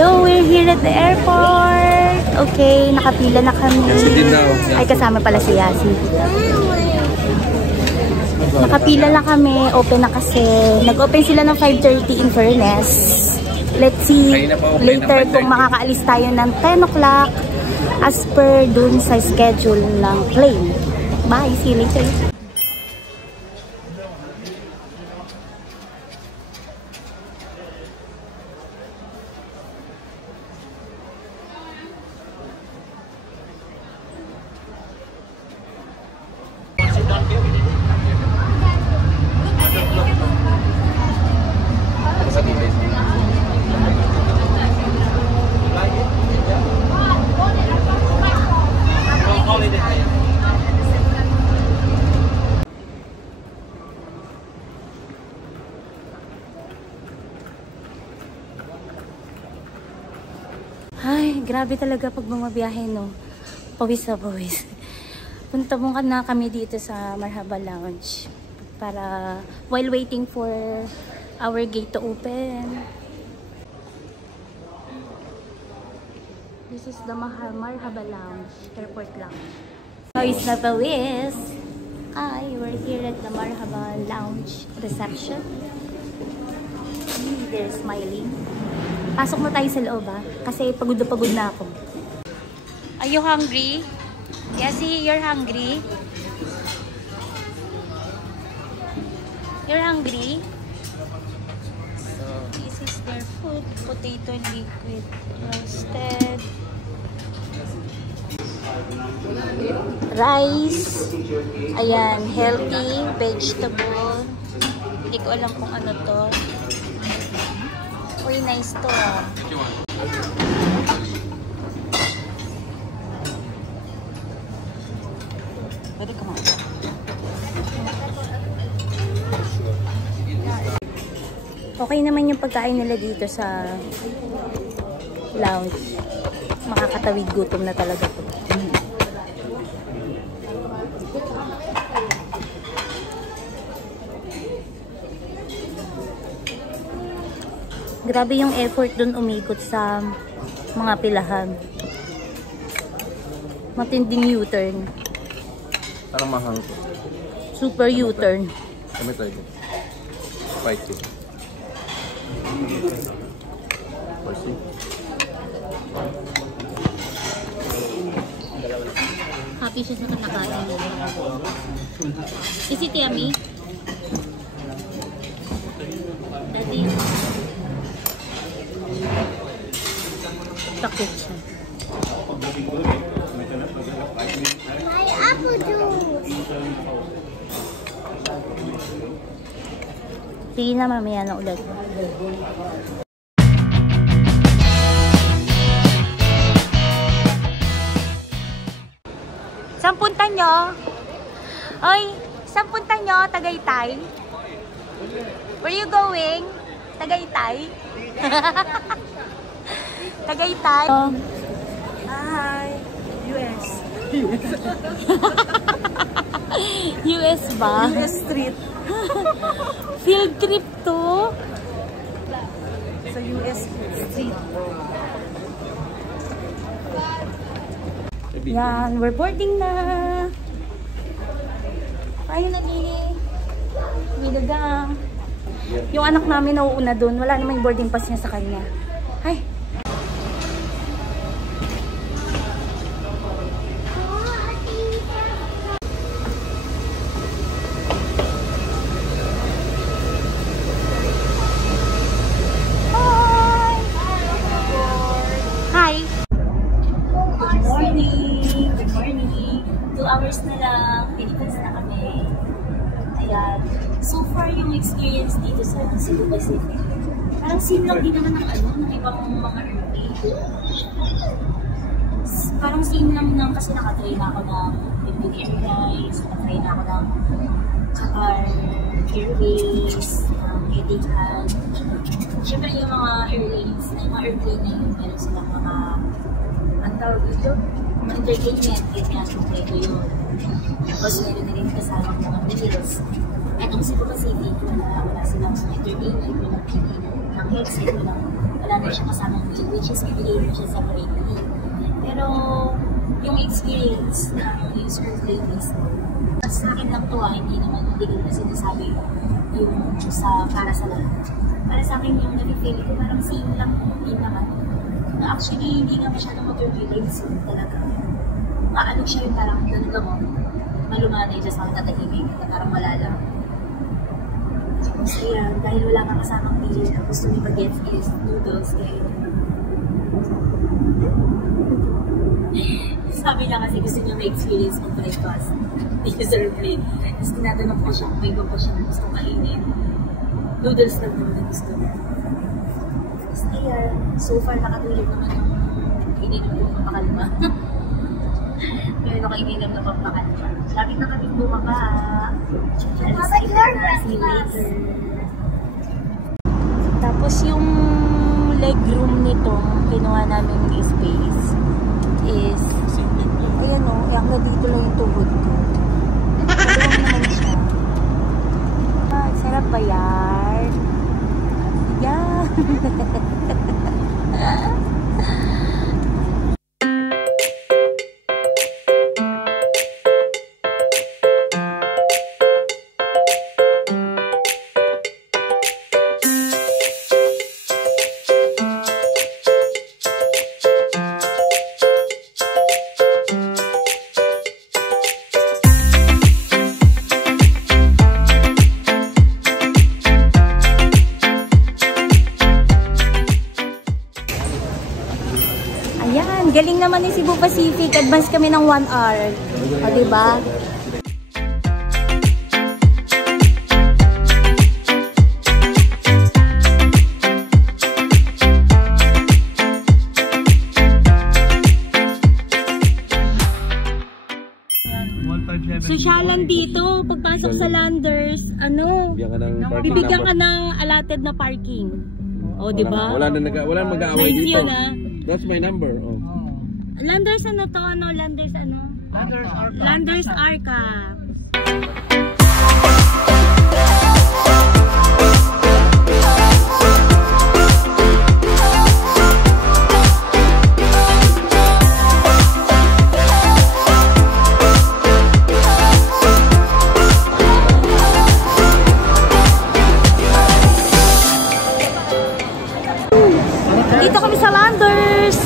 Hello, we're here at the airport. Okay, nakapila na kami. Ay, kasama pala si Yasi. Nakapila na kami. Open na kasi. Nag-open sila ng 5:30 in fairness. Let's see later kung makakaalis tayo ng 10 o'clock as per dun sa schedule ng plane. Bye, see you later. Ay, grabe talaga pag bumabiyahe, no? Pawis na pawis. Punta mo na kami dito sa Marhaba Lounge para while waiting for our gate to open. This is the Marhaba Lounge, airport lounge. Pawis na pawis. Hi, we're here at the Marhaba Lounge reception. They're smiling. Pasok na tayo sa loob, kasi pagod na ako. Are you hungry? Yasi, you're hungry? You're hungry? So, this is their food. Potato liquid roasted. Rice. Ayan, healthy, vegetable. Hindi ko alam kung ano to. Uy, nice to. Pwede ka mga. Okay naman yung pagkain nila dito sa lounge. Makakatawid gutom na talaga to. Grabe yung effort dun umikot sa mga pilahan. Matinding U-turn. Parang mahal ko. Super U-turn. Kami tayo. Fight ko. Happy siya sa kanakain. Is it yummy? Daddy? Takot siya. My apple juice. Sige na, mamaya na ulit. Saan punta nyo? Oy, saan punta nyo? Tagaytay? Where you going? Tagaytay? Tagaytay? Hi! US. US ba? US street. Field trip to? Sa US street. Yan, we're boarding na. Tayo na, Dili. Bigagang. Yung anak namin nauuna dun. Wala namang boarding pass niya sa kanya. Ay. Good morning. 2 hours na lang. Pilipinas na kami. Ayan. So far, yung experience dito sa Cebu Pacific, parang same lang din naman ng ibang mga airplane. Parang same lang kasi nakatry na ako ng Philippine Airlines, nakatry na ako ng Qatar Airways, Etihad. Siyempre yung mga airlines, yung mga airplane na yun, meron silang mga ang tawag dito, mga entertainment, ganyan, kompleto yun. Tapos meron na rin kasama mga meals. At ang Cebu Pacific, wala silang entertainment, walang TV, ng headset, walang wala na siya kasamang meal, which is bibigay mo siya separately. Pero yung experience ng user playlist, sa akin lang to hindi ko na sinasabi yung para sa lahat. Para sa akin yung nag-feel ko parang same lang din naman. Na actually hindi nga masyadong mag-relate talaga. Maano siya yung parang talaga mo, malumanay dyan sa tatahimik na parang wala lang. So yan, dahil wala kang kasamang meal, ang gusto mo mag-get is noodles kayo. Sabi niya kasi gusto niya may experience ng breakfast. User plate. Tapos tinatanong ko siya kung may iba pa siya gusto kainin. Noodles lang naman ang gusto niya. Tapos ayan, so far nakatulog naman yung ininom ko pampakalma. Pero kaininom na pampakalma. Lapit na kaming bumaba. See you later. Tapos yung legroom nito, kinuha namin space is ayan o, na dito lang yung tuhod ko. Maluwang naman siya. Sarap ba yan? Yan! Galing naman ni Cebu Pacific. Advance kami ng 1 hour. O, diba? Sosyalan dito. Pagpasok sa Landers, bibigyan ka ng allotted na parking. O, diba? Wala mag-aaway dito. Yun, That's my number. Oh. Landers ano to? Landers ano? Landers Arca. Dito kami sa Landers.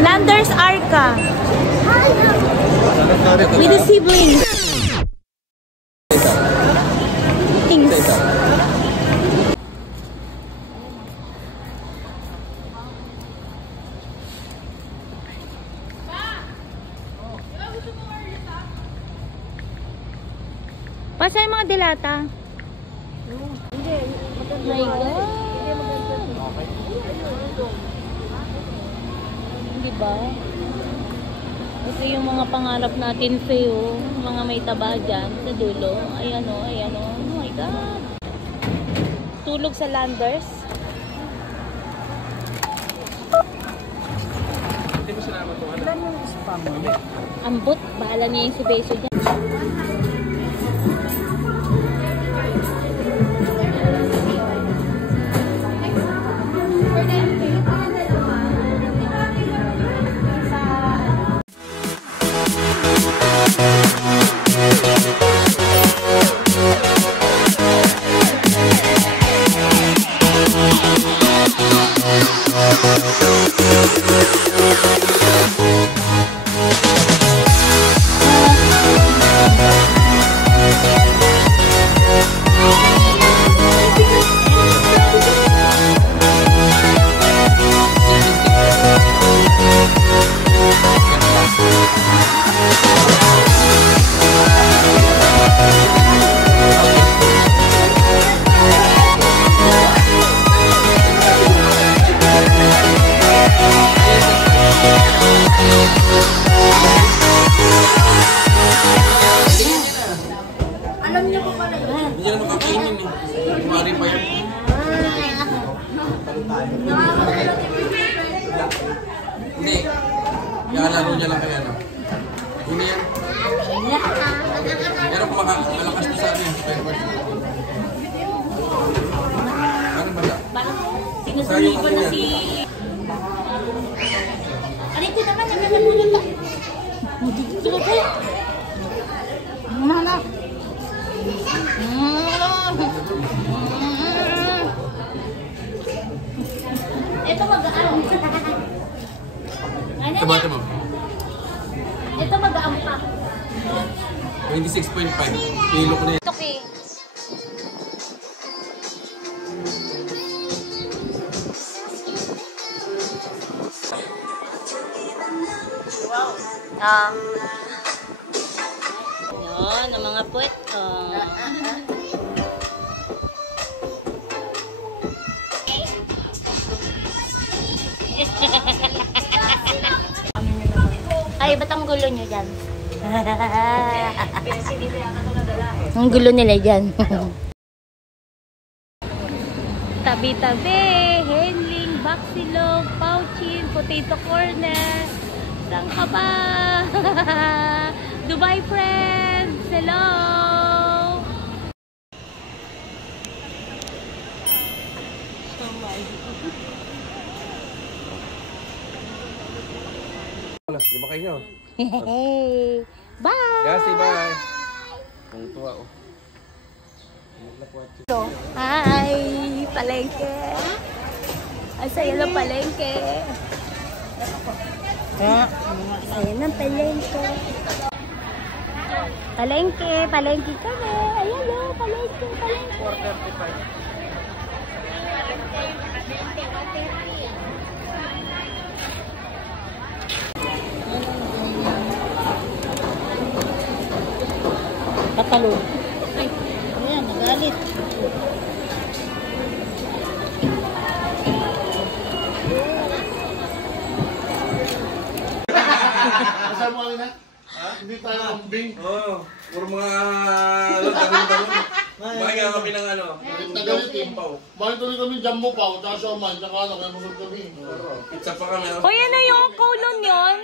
Landers Arca. With the siblings. Pasa yung mga dilata? Hindi. My God. Diba? Ito yung mga pangarap natin, Feo. Mga may taba dyan sa dulo. Ayan o, ayan o. Oh my God. Tulog sa Landers. Hindi mo sinama ito. Ano yung spam mo? Ambot. Bahala niya yung si Beso dyan. Hindi. Iaalaro niya lang kaya no. Hindi yan. Pero kung malakas na sa atin. Ano ba yan? Tumigo na si... Alito naman, nagkakagulot ako. Dito na kayo. Mana. Ito mag-aam. Tabata mo. Ito mag-aam pa. 26.5. Kilo ko na yan. Okay. Yun, ang mga puwet. Ay, ba't ang gulo nyo dyan? Ang gulo nila dyan. Tabi-tabi, handling, baksilog, pouchin, potato corner. Saan ka ba? Dubai friends! Hello! Lima kayo. Hey! Bye! Yasi, bye. Kung tuwa ko. Hi! Palengke! Ang saya ng palengke! Saya ng palengke! Palengke! Palengke kami! Ayan o! Palengke! Palengke! 435. Tatalo. Ay, ayan, magalit. Kasama mo na? Hindi tayo kambing. Oo. Puro mga... Tanong-tanong. Bakit kami ng ano? Nagalit eh. Bakit tuloy kami jumbo pa, tsaka siomay, tsaka ano, kaya masod kami. Pizza pa kami. Hoy, ano yung kaulon yun?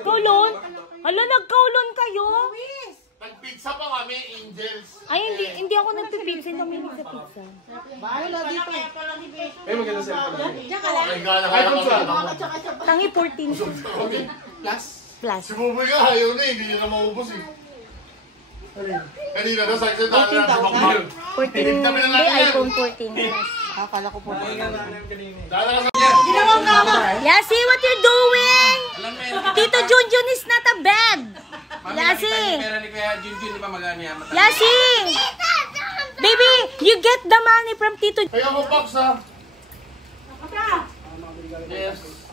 Kaulon? Hala, nagkaulon kayo? Nag-pizza pa kami, Angels. Ay, hindi ako nagpipizza. Hindi kami nagpipizza. Eh, maganda sa pala. Ay, gala-gala kami. Tangi 14 plus. Si Buboy ka, ayaw na eh, hindi niya na maubos eh. Kanina na, sakit na natin si Bakbal. 14, hindi, iPhone 14 plus. Akala ko po. Yasi, what you doing? Tito Junjun is not a bed. Yasi. Pera ni Kuya Junjun, di ba magani? Yasi. Baby, you get the money from Tito. Kaya mo, Paps, ha? Yes.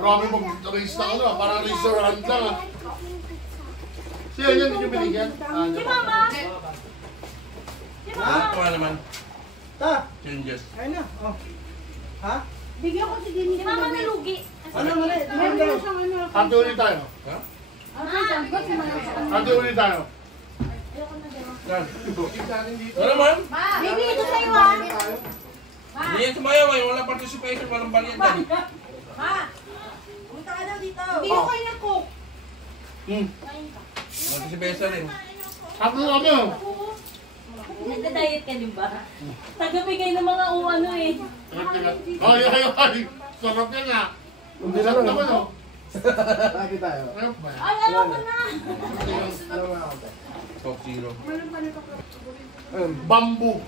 Marami mag-race na ano, parang racer hunt lang, ha? Siya yan, hindi nyo binigyan? Si Mama. Ito naman. Ta, Changes. ayun na. Oh. Ha? Bigyan ko si Jenny. Si Mama nalugi. Ano mali? Ate ulit tayo. Ha? Ate ulit tayo. Yan. Ano naman? Baby, ito sa'yo ah. Hindi yan sumayaw eh. Walang participation, walang balian dyan. Punta ka daw dito. Hindi ko kayo ng cook. Participation rin. Ate ano? Nagda-diet ka din ba? Tagabigay ng mga ano eh. Ay, ay, ay. Sarap yan, ha? Hindi na Sarap lang. naman, oh. Lagi tayo. Sarap ba? Ay, alam ko na. Alam mo ako. Coke Zero. Bamboo.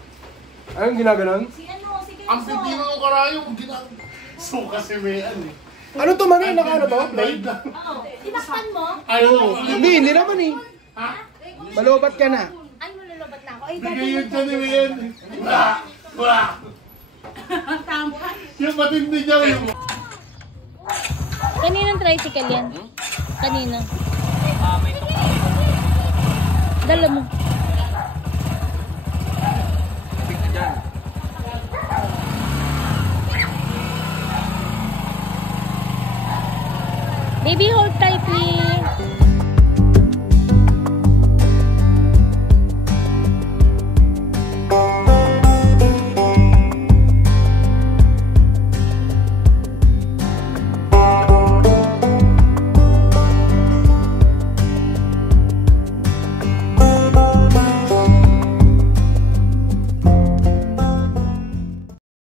Anong ginaganon? Si ano, si Ang Kenzo. pipino ng karayo, suka si Mayan, eh. Ano to mami? Naka ano to? Play? Oo. Tinakpan mo? Ay, oo. Hindi naman eh. Ha? Malobat ka na. Ay, nalulubat na ako. Ay, Bigay yun siya ni Mayan. Wah! Wah! Yung matindi niya, yung... Kaninang tricycle yan? Kanina. Dala mo. Big na dyan. Baby, hold